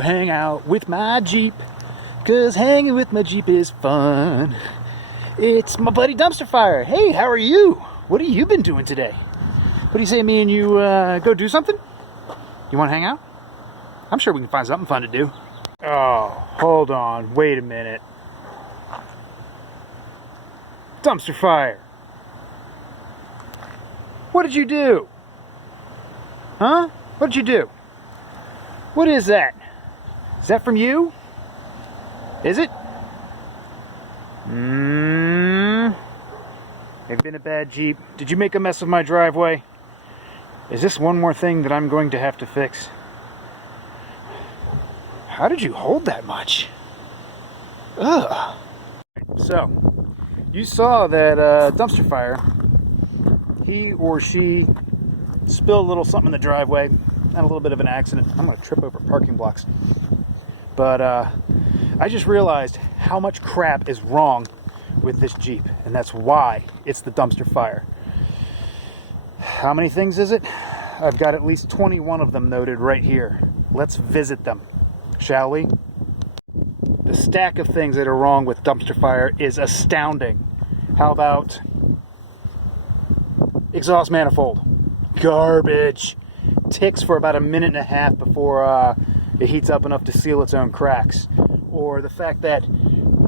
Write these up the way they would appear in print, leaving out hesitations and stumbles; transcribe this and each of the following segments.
Hang out with my Jeep, cause hanging with my Jeep is fun. It's my buddy Dumpster Fire. Hey, how are you? What have you been doing today? What do you say me and you go do something? You want to hang out? I'm sure we can find something fun to do. Oh, hold on, wait a minute. Dumpster Fire. What did you do? Huh? What did you do? What is that? Is that from you? Is it? I've been a bad Jeep. Did you make a mess of my driveway? Is this one more thing that I'm going to have to fix? How did you hold that much? Ugh. So, you saw that Dumpster Fire, he or she spilled a little something in the driveway. Had a little bit of an accident. I'm going to trip over parking blocks. But I just realized how much crap is wrong with this Jeep, and that's why it's the Dumpster Fire. How many things is it? I've got at least 21 of them noted right here. Let's visit them, shall we? The stack of things that are wrong with Dumpster Fire is astounding. How about exhaust manifold? Garbage. Ticks for about a minute and a half before it heats up enough to seal its own cracks. Or the fact that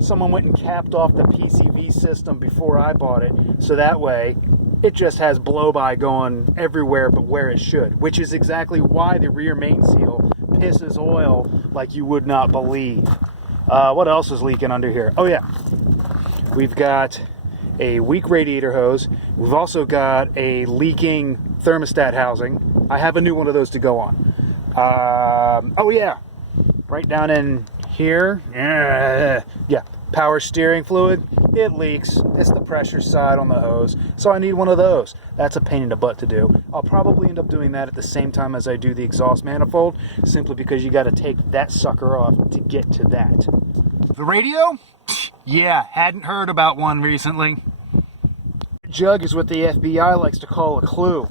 someone went and capped off the PCV system before I bought it, so that way it just has blow-by going everywhere but where it should, which is exactly why the rear main seal pisses oil like you would not believe. What else is leaking under here? Oh yeah, we've got a weak radiator hose. We've also got a leaking thermostat housing. I have a new one of those to go on. Oh yeah, right down in here, yeah, power steering fluid, it leaks. It's the pressure side on the hose, so I need one of those. That's a pain in the butt to do. I'll probably end up doing that at the same time as I do the exhaust manifold, simply because you got to take that sucker off to get to that. The radio? Yeah, hadn't heard about one recently. Jug is what the FBI likes to call a clue.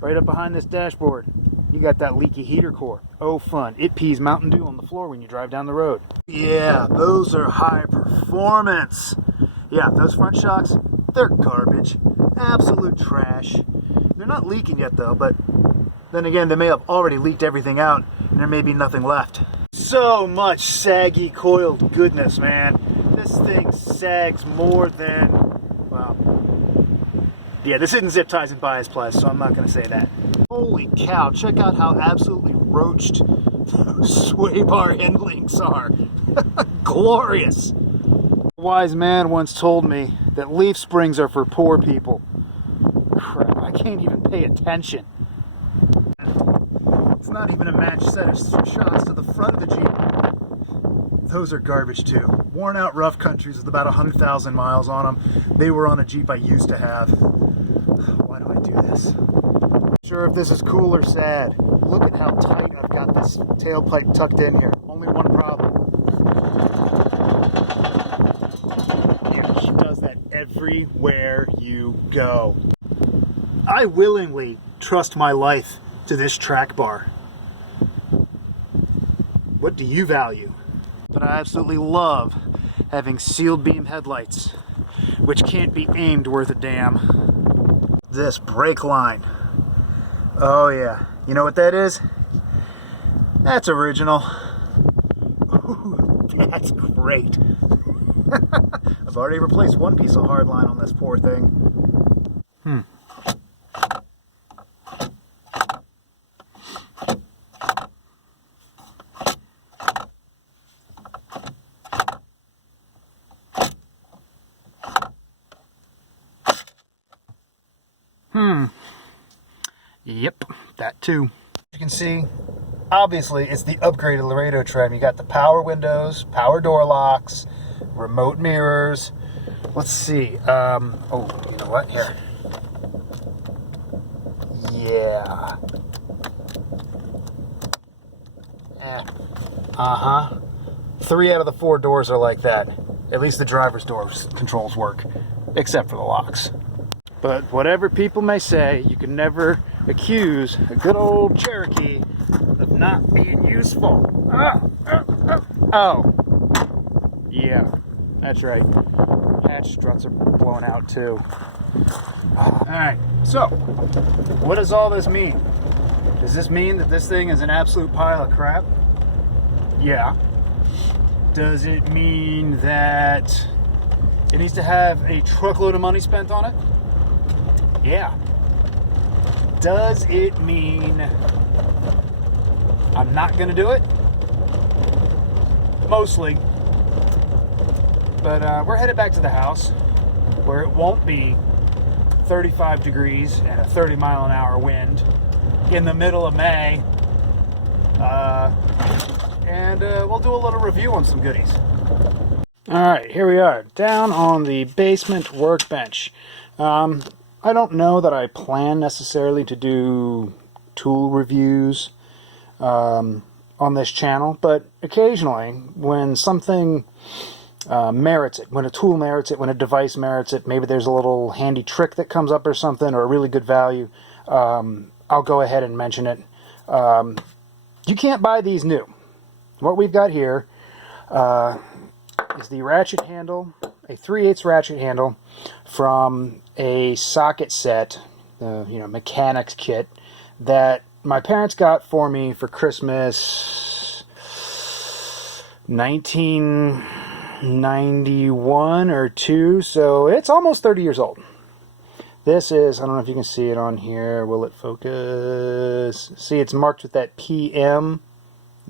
Right up behind this dashboard, you got that leaky heater core. Oh fun, it pees Mountain Dew on the floor when you drive down the road. Yeah, those are high performance. Yeah, those front shocks, they're garbage. Absolute trash. They're not leaking yet though, but then again, they may have already leaked everything out and there may be nothing left. So much saggy coiled goodness, man. This thing sags more than, well, yeah, this isn't zip ties and bias plies, so I'm not going to say that. Holy cow, check out how absolutely roached those sway bar end links are. Glorious. A wise man once told me that leaf springs are for poor people. Crap, I can't even pay attention. It's not even a matched set of shocks to the front of the Jeep. Those are garbage too. Worn out rough countries with about 100,000 miles on them. They were on a Jeep I used to have. Why do I do this? Not sure if this is cool or sad. Look at how tight I've got this tailpipe tucked in here. Only one problem. Yeah, she does that everywhere you go. I willingly trust my life to this track bar. What do you value? But I absolutely love having sealed beam headlights, which can't be aimed worth a damn. This brake line. Oh yeah, you know what that is? That's original. Ooh, that's great. I've already replaced one piece of hardline on this poor thing. Yep, that too. You can see, obviously, it's the upgraded Laredo trim. You got the power windows, power door locks, remote mirrors. Let's see. Oh, you know what? Here. Yeah. Uh-huh. 3 out of the 4 doors are like that. At least the driver's doors controls work, except for the locks. But whatever people may say, you can never accuse a good old Cherokee of not being useful. Oh. Yeah, that's right. Hatch struts are blown out too. Alright, so, what does all this mean? Does this mean that this thing is an absolute pile of crap? Yeah. Does it mean that it needs to have a truckload of money spent on it? Yeah. Does it mean I'm not going to do it? Mostly. But we're headed back to the house where it won't be 35 degrees and a 30-mile-an-hour wind in the middle of May. And we'll do a little review on some goodies. Alright, here we are, down on the basement workbench. I don't know that I plan necessarily to do tool reviews on this channel, but occasionally, when something merits it, when a tool merits it, when a device merits it, maybe there's a little handy trick that comes up or something, or a really good value, I'll go ahead and mention it. You can't buy these new. What we've got here is the ratchet handle, a 3/8 ratchet handle from a socket set, mechanics kit that my parents got for me for Christmas 1991 or 2, so it's almost 30 years old. This is, I don't know if you can see it on here, will it focus? See, it's marked with that PM.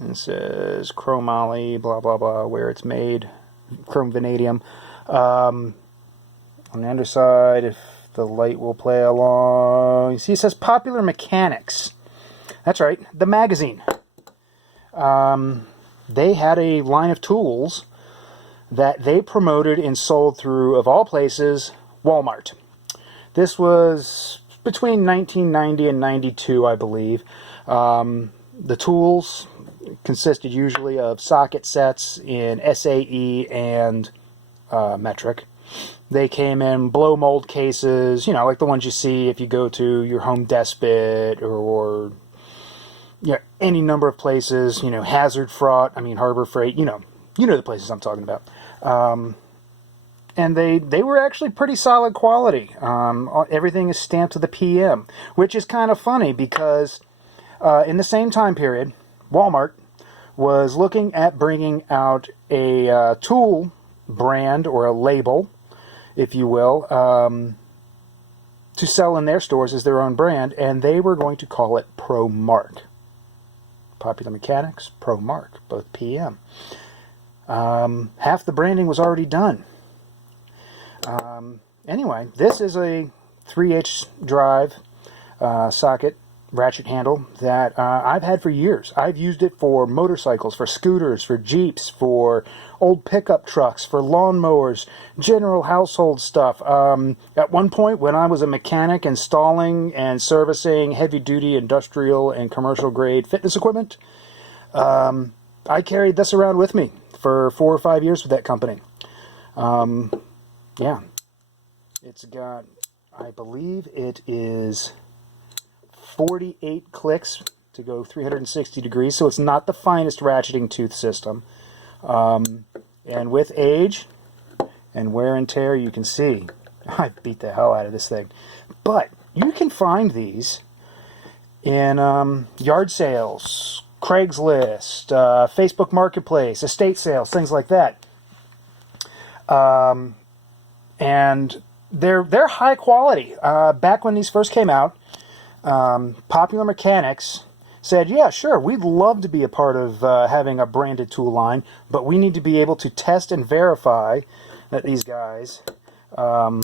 It says chromoly, blah, blah, blah, where it's made, chrome vanadium. On the underside, if the light will play along, you see it says Popular Mechanics. That's right, the magazine. They had a line of tools that they promoted and sold through, of all places, Walmart. This was between 1990 and 92, I believe. The tools consisted usually of socket sets in SAE and metric. They came in blow mold cases, like the ones you see if you go to your Home Despot or any number of places, Hazard Fraught, Harbor Freight, you know the places I'm talking about. And they were actually pretty solid quality. Everything is stamped to the PM, which is kind of funny because in the same time period, Walmart was looking at bringing out a tool brand or a label, if you will, to sell in their stores as their own brand, and they were going to call it ProMark. Popular Mechanics, ProMark, both PM. Half the branding was already done. Anyway, this is a 3/8 drive socket ratchet handle that I've had for years. I've used it for motorcycles, for scooters, for Jeeps, for old pickup trucks, for lawnmowers, general household stuff. At one point, when I was a mechanic installing and servicing heavy-duty industrial and commercial-grade fitness equipment, I carried this around with me for 4 or 5 years with that company. Yeah. It's got, I believe it is 48 clicks to go 360 degrees, so it's not the finest ratcheting tooth system. And with age and wear and tear, you can see I beat the hell out of this thing. But you can find these in yard sales, Craigslist, Facebook Marketplace, estate sales, things like that. And they're high quality. Back when these first came out, Popular Mechanics said, yeah, sure, we'd love to be a part of having a branded tool line, but we need to be able to test and verify that these guys are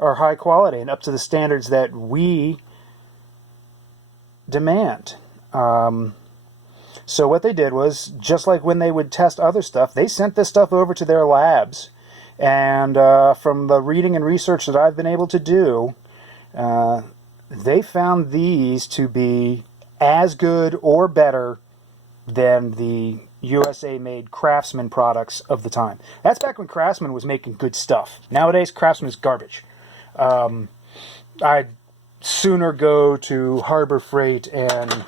high quality and up to the standards that we demand. So what they did was, just like when they would test other stuff, they sent this stuff over to their labs. And from the reading and research that I've been able to do, they found these to be as good or better than the USA-made Craftsman products of the time. That's back when Craftsman was making good stuff. Nowadays, Craftsman is garbage. I'd sooner go to Harbor Freight and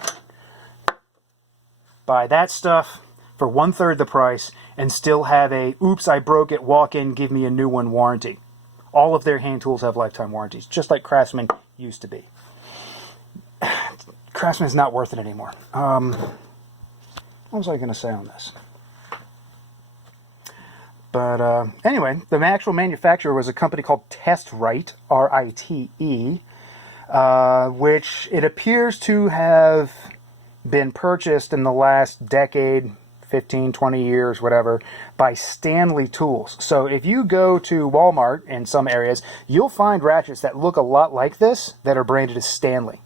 buy that stuff for 1/3 the price and still have a, oops, I broke it, walk in, give me a new one warranty. All of their hand tools have lifetime warranties, just like Craftsman used to be. Craftsman is not worth it anymore. What was I going to say on this? But anyway, the actual manufacturer was a company called TestRite, R-I-T-E, which it appears to have been purchased in the last decade, 15, 20 years, whatever, by Stanley Tools. So if you go to Walmart in some areas, you'll find ratchets that look a lot like this that are branded as Stanley.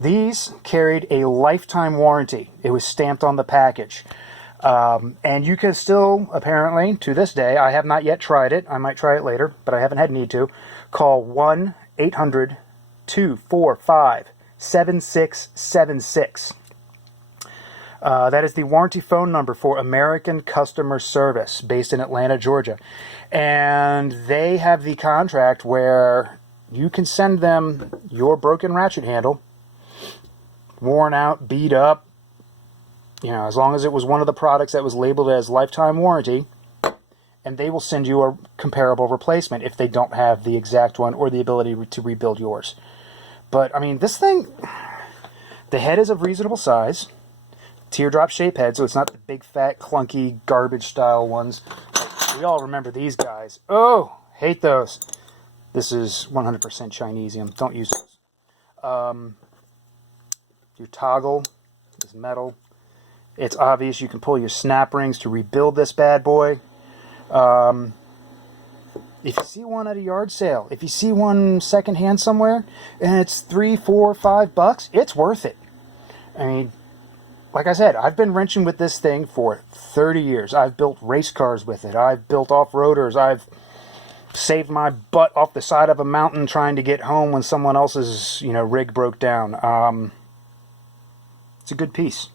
These carried a lifetime warranty. It was stamped on the package. And you can still, apparently, to this day, I have not yet tried it. I might try it later, but I haven't had need to. Call 1-800-245-7676. That is the warranty phone number for American Customer Service, based in Atlanta, Georgia. And they have the contract where you can send them your broken ratchet handle, worn out, beat up, you know, as long as it was one of the products that was labeled as lifetime warranty, and they will send you a comparable replacement if they don't have the exact one or the ability to rebuild yours. But, I mean, this thing, the head is of reasonable size, teardrop shape head, so it's not the big, fat, clunky, garbage-style ones. We all remember these guys. Oh, hate those. This is 100% Chinesium. Don't use those. Your toggle is metal. It's obvious you can pull your snap rings to rebuild this bad boy. If you see one at a yard sale, if you see one secondhand somewhere, and it's $3, $4, $5, it's worth it. I mean, like I said, I've been wrenching with this thing for 30 years. I've built race cars with it. I've built off-roaders. I've saved my butt off the side of a mountain trying to get home when someone else's, rig broke down. It's a good piece.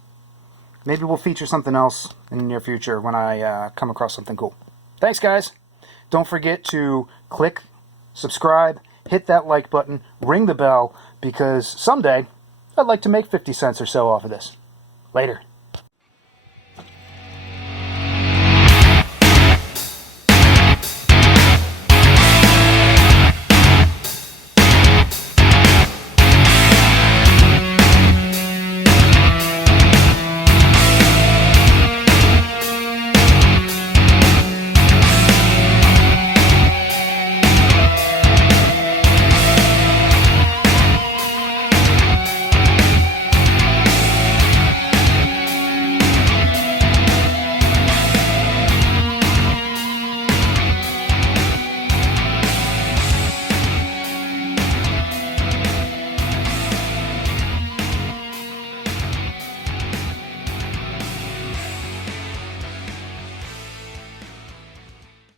Maybe we'll feature something else in the near future when I come across something cool. Thanks, guys. Don't forget to click, subscribe, hit that like button, ring the bell, because someday I'd like to make 50 cents or so off of this. Later.